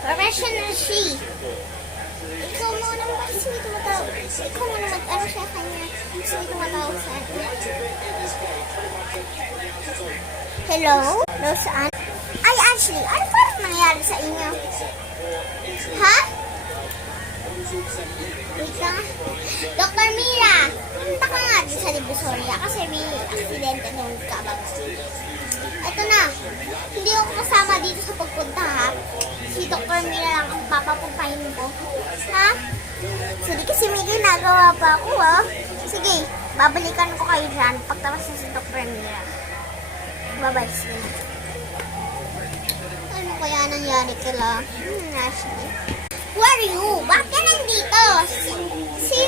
Professional she. Ikaw mo naman mag-sweet mo daw. Ikaw mo naman mag-ano siya kanya. Sweet mo daw sa Hello? Hello saan? Ay, Ashley, ano parang nangyari sa inyo? Ha? Wait lang. Dr. Mira, punta ka nga din sa Divisoria kasi may aksidente nung kabag. Ito na, hindi ako kasama dito sa pagpunta ha. Si Dr. Mira lang ang papapuntahin ko. Ha? Sige kasi may ginagawa pa ako ha. Sige, babalikan ko kayo dyan pagtapos na si Dr. Mira. Bye-bye. Sige. Ano kaya nangyari kila? Ashley. Who are you? Bakit ka nandito? Si...